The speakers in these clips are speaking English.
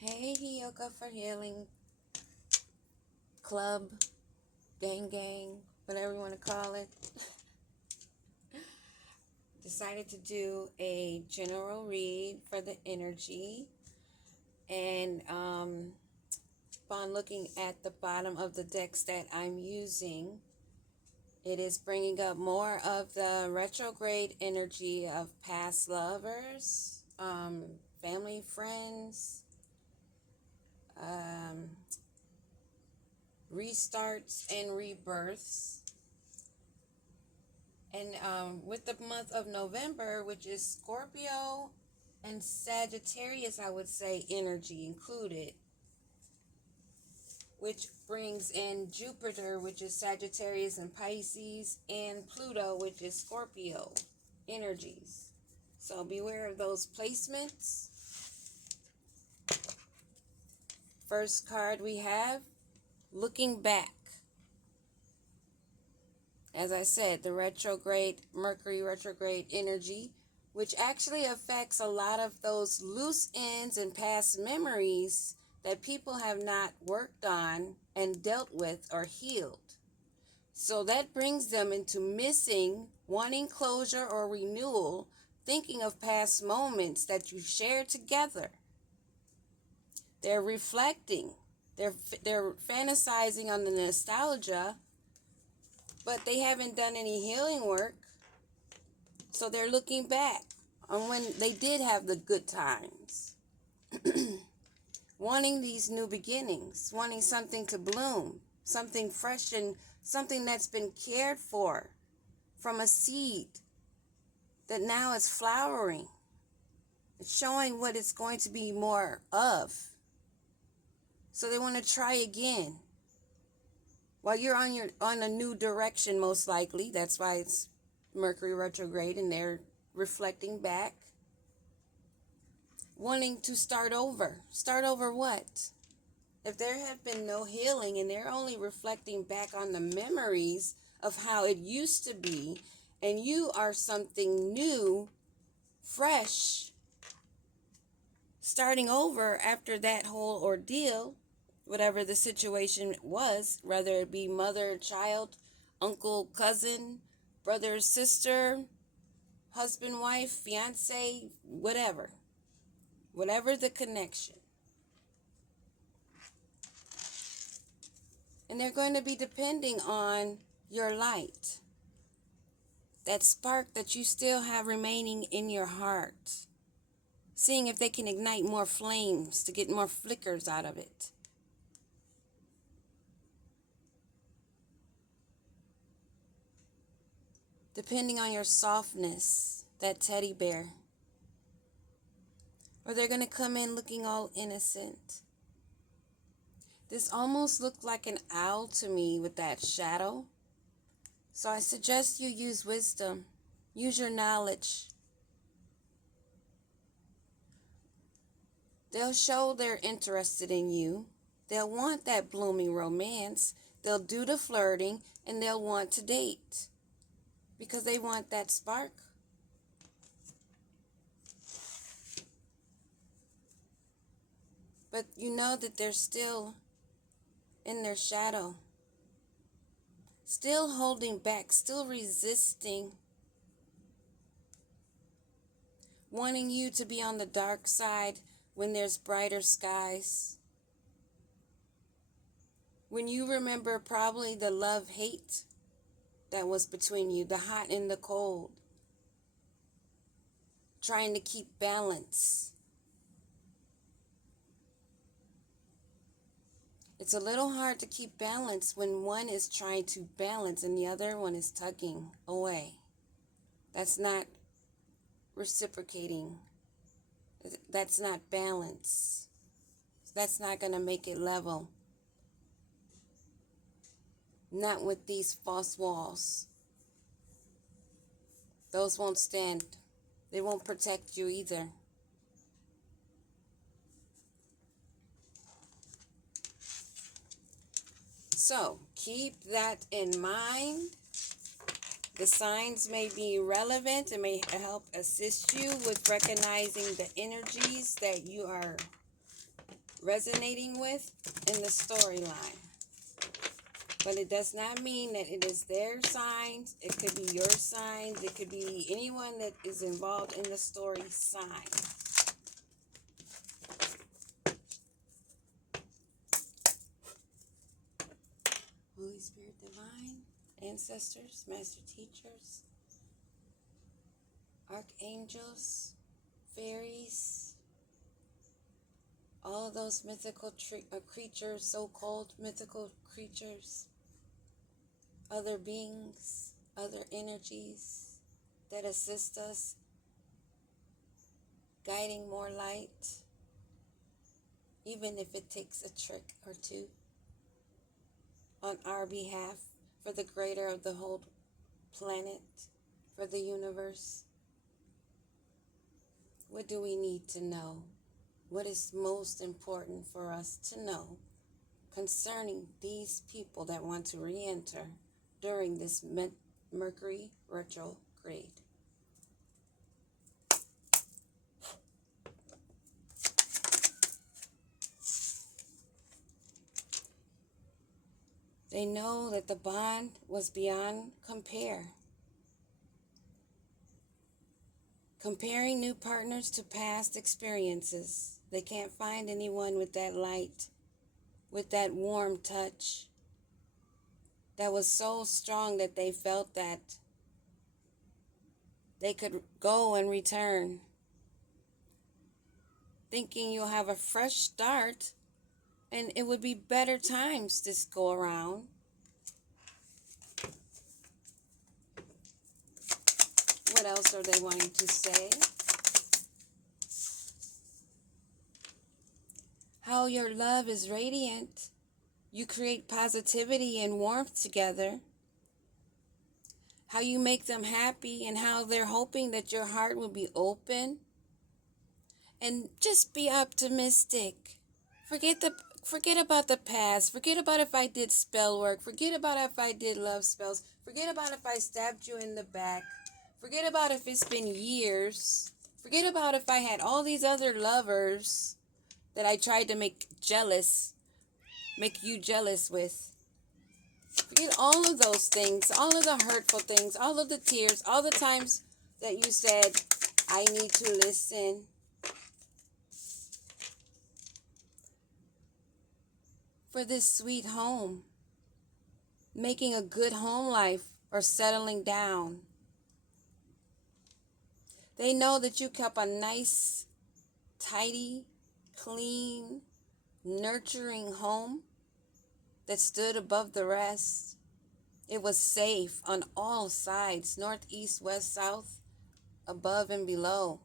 Hey, Yoga for Healing Club, gang, whatever you want to call it. Decided to do a general read for the energy. And upon looking at the bottom of the decks that I'm using, it is bringing up more of the retrograde energy of past lovers, family, friends, restarts and rebirths. And with the month of November, which is Scorpio and Sagittarius, I would say energy included, which brings in Jupiter, which is Sagittarius and Pisces, and Pluto, which is Scorpio energies. So beware of those placements. First card we have, looking back. As I said, the retrograde, Mercury retrograde energy, which actually affects a lot of those loose ends and past memories that people have not worked on and dealt with or healed. So that brings them into missing, wanting closure or renewal, thinking of past moments that you shared together. They're reflecting. They're fantasizing on the nostalgia, but they haven't done any healing work. So they're looking back on when they did have the good times. Wanting these new beginnings, wanting something to bloom, something fresh and something that's been cared for from a seed that now is flowering. It's showing what it's going to be more of. So they want to try again. While you're on a new direction, most likely. That's why it's Mercury retrograde and they're reflecting back. Wanting to start over. Start over what? If there have been no healing and they're only reflecting back on the memories of how it used to be, and you are something new, fresh, starting over after that whole ordeal, whatever the situation was, whether it be mother, child, uncle, cousin, brother, sister, husband, wife, fiance, whatever the connection. And they're going to be depending on your light, that spark that you still have remaining in your heart, seeing if they can ignite more flames to get more flickers out of it. Depending on your softness, that teddy bear. Or they're going to come in looking all innocent. This almost looked like an owl to me with that shadow. So I suggest you use wisdom. Use your knowledge. They'll show they're interested in you. They'll want that blooming romance. They'll do the flirting and they'll want to date because they want that spark. But you know that they're still in their shadow, still holding back, still resisting, wanting you to be on the dark side when there's brighter skies. When you remember probably the love-hate that was between you, the hot and the cold, trying to keep balance. It's a little hard to keep balance when one is trying to balance and the other one is tugging away. That's not reciprocating. That's not balance. That's not going to make it level. Not with these false walls. Those won't stand. They won't protect you either. So keep that in mind. The signs may be relevant and may help assist you with recognizing the energies that you are resonating with in the storyline. But it does not mean that it is their signs. It could be your signs. It could be anyone that is involved in the story sign. Holy Spirit Divine, ancestors, master teachers, archangels, fairies, all of those mythical creatures, so-called mythical creatures, other beings, other energies that assist us, guiding more light, even if it takes a trick or two on our behalf for the greater of the whole planet, for the universe. What do we need to know? What is most important for us to know concerning these people that want to re-enter during this Mercury retrograde? They know that the bond was beyond compare. Comparing new partners to past experiences. They can't find anyone with that light, with that warm touch that was so strong that they felt that they could go and return, thinking you'll have a fresh start and it would be better times this go around. What else are they wanting to say? How your love is radiant. You create positivity and warmth together. How you make them happy and how they're hoping that your heart will be open. And just be optimistic. Forget about the past. Forget about if I did spell work. Forget about if I did love spells. Forget about if I stabbed you in the back. Forget about if it's been years. Forget about if I had all these other lovers that I tried to make you jealous with. Forget all of those things, all of the hurtful things, all of the tears, all the times that you said, I need to listen. For this sweet home, making a good home life or settling down. They know that you kept a nice, tidy, clean, nurturing home that stood above the rest. It was safe on all sides, north, east, west, south, above and below.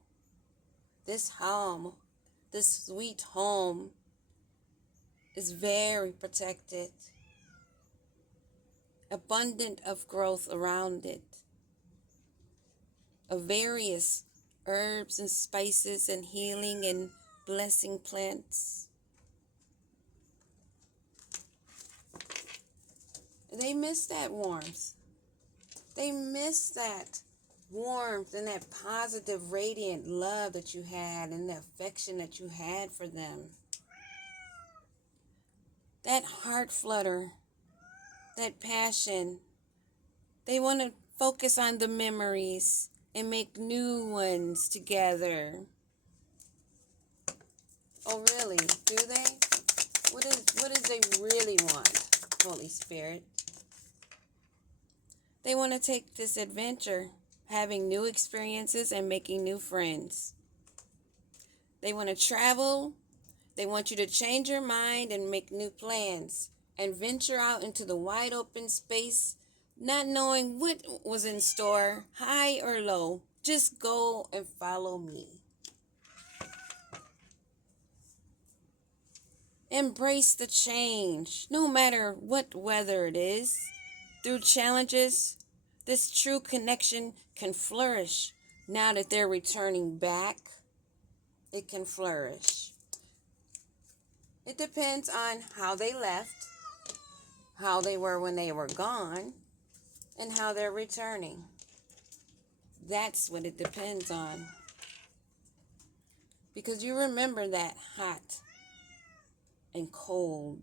This home, this sweet home, is very protected, abundant of growth around it, of various herbs and spices and healing and blessing plants. They miss that warmth. They miss that warmth and that positive, radiant love that you had and the affection that you had for them. That heart flutter, that passion. They want to focus on the memories and make new ones together. Oh, really? Do they? What is they really want, Holy Spirit? They want to take this adventure, having new experiences and making new friends. They want to travel. They want you to change your mind and make new plans and venture out into the wide open space, not knowing what was in store, high or low. Just go and follow me. Embrace the change, no matter what weather it is. Through challenges, this true connection can flourish. Now that they're returning back, it can flourish. It depends on how they left, how they were when they were gone, and how they're returning. That's what it depends on. Because you remember that hot, and cold.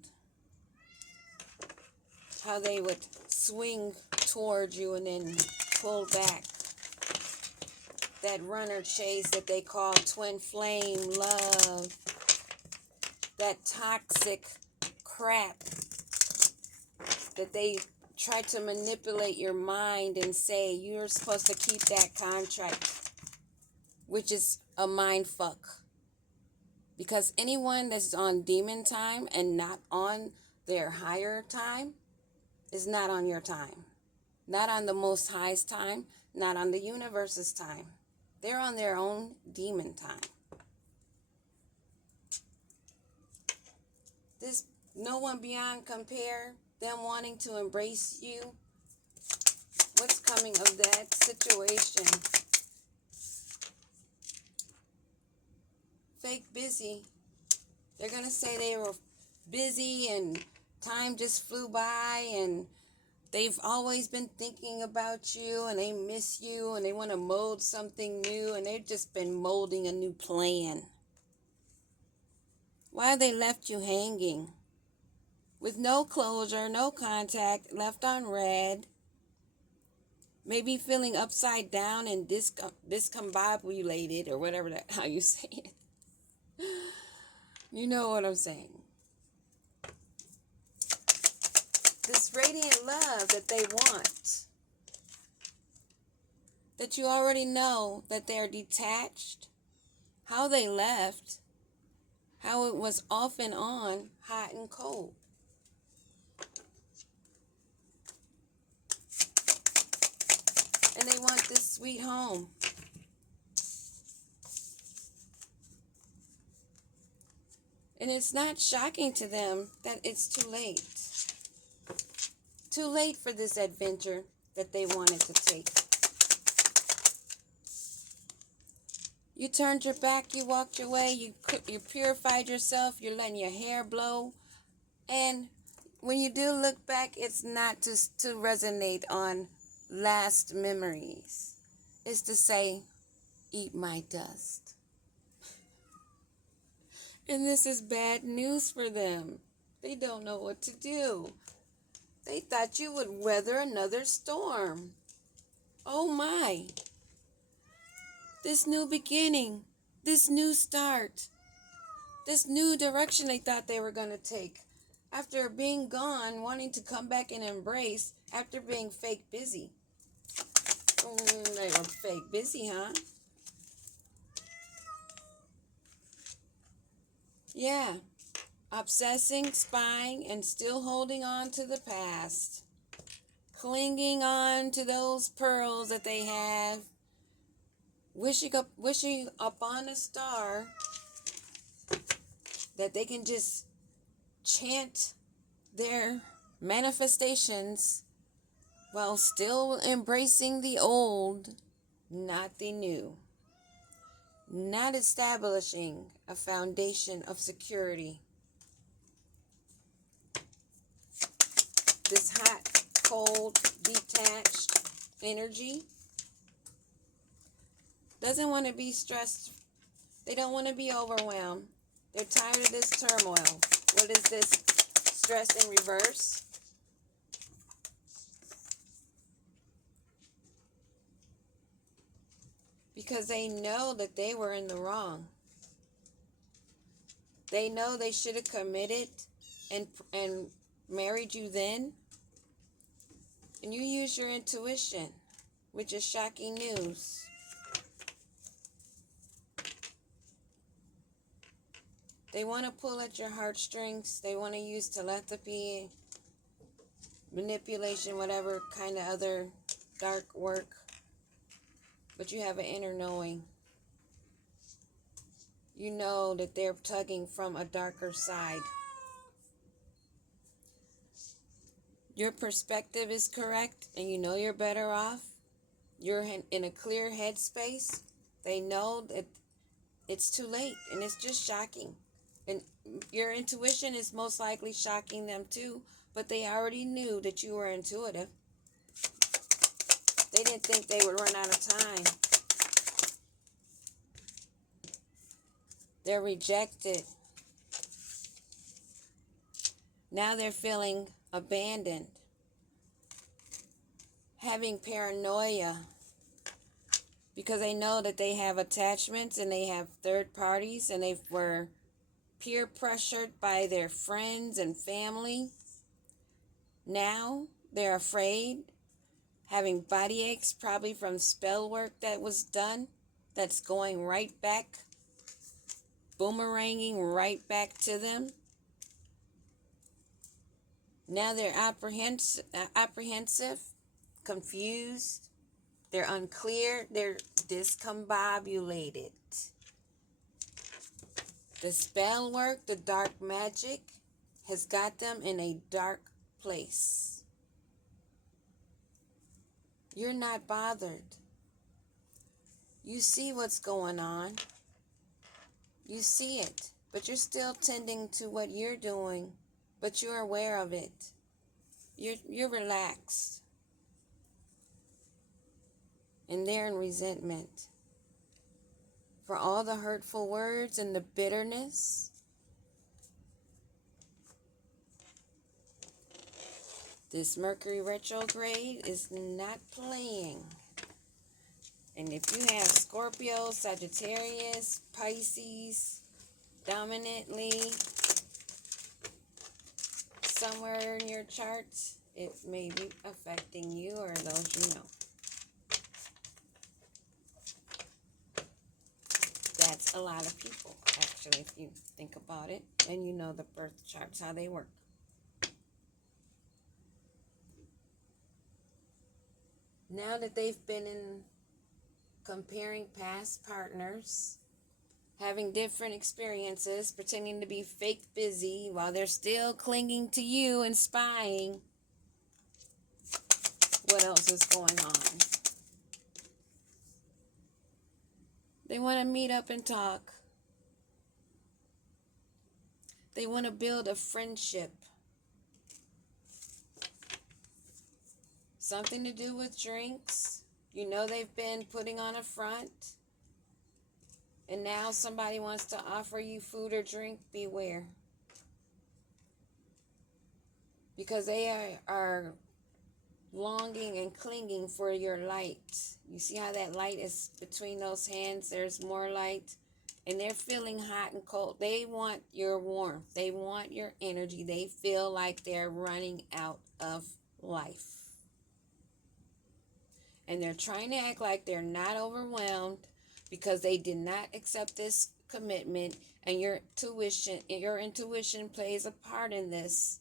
How they would swing towards you and then pull back. That runner chase that they call twin flame love. That toxic crap that they try to manipulate your mind and say you're supposed to keep that contract, which is a mind fuck. Because anyone that's on demon time and not on their higher time is not on your time. Not on the Most High's time, not on the universe's time. They're on their own demon time. This no one beyond compare, them wanting to embrace you. What's coming of that situation? Fake busy. They're going to say they were busy and time just flew by and they've always been thinking about you and they miss you and they want to mold something new and they've just been molding a new plan. Why they left you hanging? With no closure, no contact, left on red. Maybe feeling upside down and discombobulated or whatever how you say it. You know what I'm saying. This radiant love that they want. That you already know that they're detached. How they left. How it was off and on, hot and cold. And they want this sweet home. And it's not shocking to them that it's too late. Too late for this adventure that they wanted to take. You turned your back, you walked your way, you purified yourself, you're letting your hair blow. And when you do look back, it's not just to resonate on last memories. It's to say, eat my dust. And this is bad news for them. They don't know what to do. They thought you would weather another storm. Oh my. This new beginning, this new start, this new direction they thought they were going to take. After being gone, wanting to come back and embrace after being fake busy. They were fake busy, huh? Yeah. Obsessing, spying, and still holding on to the past. Clinging on to those pearls that they have. Wishing upon a star that they can just chant their manifestations while still embracing the old, not the new. Not establishing a foundation of security. This hot, cold, detached energy doesn't want to be stressed. They don't want to be overwhelmed. They're tired of this turmoil. What is this? Stress in reverse? Because they know that they were in the wrong. They know they should have committed and married you then. And you use your intuition, which is shocking news. They want to pull at your heartstrings. They want to use telepathy, manipulation, whatever kind of other dark work. But you have an inner knowing. You know that they're tugging from a darker side. Your perspective is correct and you know you're better off. You're in a clear headspace. They know that it's too late and it's just shocking. And your intuition is most likely shocking them too, but they already knew that you were intuitive. They didn't think they would run out of time. They're rejected. Now they're feeling abandoned, having paranoia, because they know that they have attachments and they have third parties, and they were peer pressured by their friends and family. Now they're afraid, having body aches, probably from spell work that was done, that's going right back, boomeranging right back to them. Now they're apprehensive, confused, they're unclear, they're discombobulated. The spell work, the dark magic, has got them in a dark place. You're not bothered. You see what's going on. You see it, but you're still tending to what you're doing, but you're aware of it. You're relaxed. And they're in resentment for all the hurtful words and the bitterness. This Mercury retrograde is not playing. And if you have Scorpio, Sagittarius, Pisces, dominantly somewhere in your charts, it may be affecting you or those you know. That's a lot of people, actually, if you think about it, and you know the birth charts, how they work. Now that they've been in comparing past partners, having different experiences, pretending to be fake busy while they're still clinging to you and spying, what else is going on? They want to meet up and talk. They want to build a friendship. Something to do with drinks. You know they've been putting on a front. And now somebody wants to offer you food or drink. Beware. Because they are longing and clinging for your light. You see how that light is between those hands? There's more light. And they're feeling hot and cold. They want your warmth. They want your energy. They feel like they're running out of life. And they're trying to act like they're not overwhelmed because they did not accept this commitment. And your intuition plays a part in this,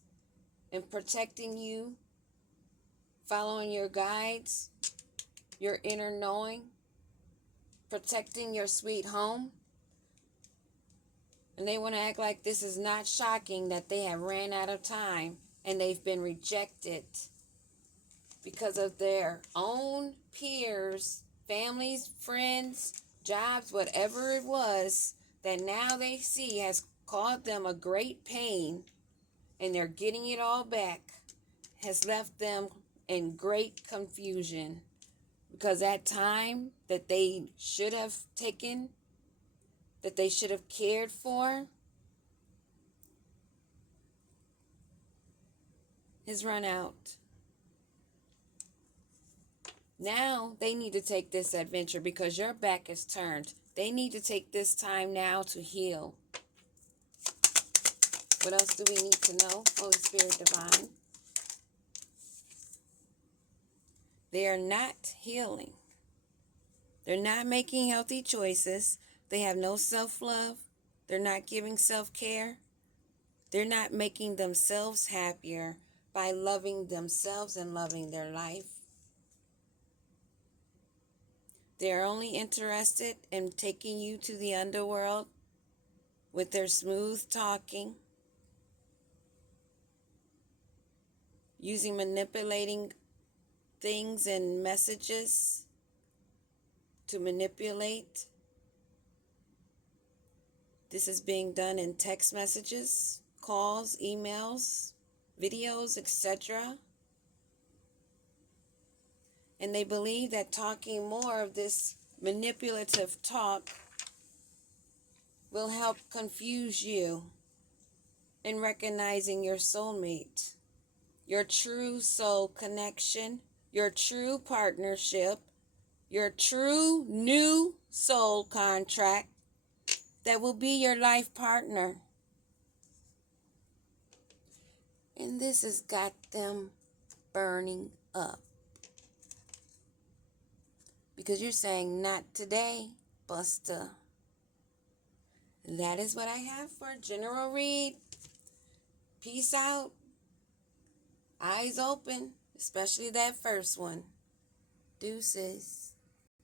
in protecting you, following your guides, your inner knowing, protecting your sweet home. And they want to act like this is not shocking that they have ran out of time and they've been rejected because of their own peers, families, friends, jobs, whatever it was that now they see has caused them a great pain, and they're getting it all back, has left them in great confusion because that time that they should have taken, that they should have cared for, has run out. Now they need to take this adventure because your back is turned. They need to take this time now to heal. What else do we need to know, Holy Spirit Divine? They are not healing. They're not making healthy choices. They have no self-love. They're not giving self-care. They're not making themselves happier by loving themselves and loving their life. They're only interested in taking you to the underworld with their smooth talking, using manipulating things and messages to manipulate. This is being done in text messages, calls, emails, videos, etc. And they believe that talking more of this manipulative talk will help confuse you in recognizing your soulmate, your true soul connection, your true partnership, your true new soul contract that will be your life partner. And this has got them burning up. Because you're saying, not today, Buster. That is what I have for general read. Peace out. Eyes open, especially that first one. Deuces.